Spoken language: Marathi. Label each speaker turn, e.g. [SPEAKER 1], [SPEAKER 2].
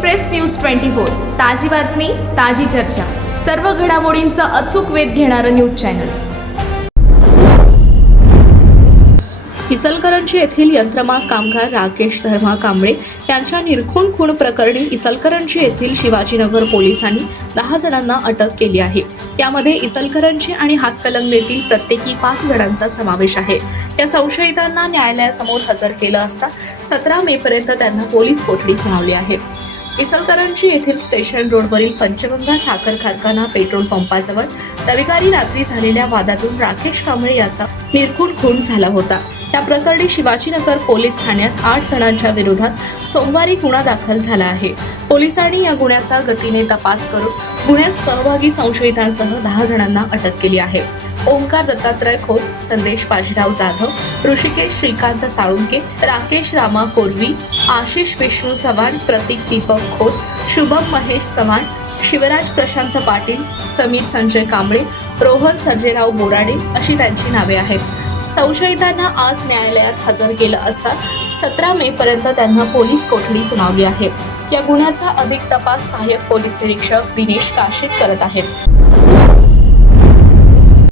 [SPEAKER 1] Express news twenty four. ताजी बातमी ताजी चर्चा. सर्व घडामोडींचा अचूक वेध घेणारं न्यूज चॅनल.
[SPEAKER 2] इचलकरंजी येथील यंत्रमाग कामगार राकेश धर्मा कांबळे यांच्या निरखून खून प्रकरणी इचलकरंजी येथील शिवाजीनगर पोलिसांनी दहा जणांना अटक केली आहे. यामध्ये इचलकरंजी आणि हातकलंगलेतील प्रत्येकी पाच जणांचा समावेश आहे. या संशयितांना न्यायालयासमोर हजर केलं असता सतरा मे पर्यंत त्यांना पोलीस कोठडी सुनावली आहे इचलकरंजी येथील स्टेशन रोडवरील पंचगंगा साखर कारखाना पेट्रोल पंपाजवळ रविवारी रात्री झालेल्या वादातून राकेश कांबळे याचा निर्खूण खून झाला होता. या प्रकरणी शिवाजीनगर पोलीस ठाण्यात आठ जणांच्या विरोधात सोमवारी गुन्हा दाखल झाला आहे. पोलिसांनी या गुन्ह्याचा गतीने तपास करून गुन्ह्यात सहभागी संशयितांसह दहा जणांना अटक केली आहे. ओंकार दत्तात्रय खोत संदेश बाजीराव जाधव ऋषिकेश श्रीकांत साळुंके राकेश रामा कोरवी आशिष विष्णू चव्हाण प्रतीक दीपक खोत शुभम महेश चव्हाण शिवराज प्रशांत पाटील समीर संजय कांबळे रोहन सर्जेराव बोराडे अशी त्यांची नावे आहेत. संशयितांना आज न्यायालयात हजर केलं असता सतरा मे पर्यंत त्यांना पोलीस कोठडी सुनावली आहे. या गुन्ह्याचा अधिक तपास सहाय्यक पोलीस निरीक्षक दिनेश काशीत करत आहेत.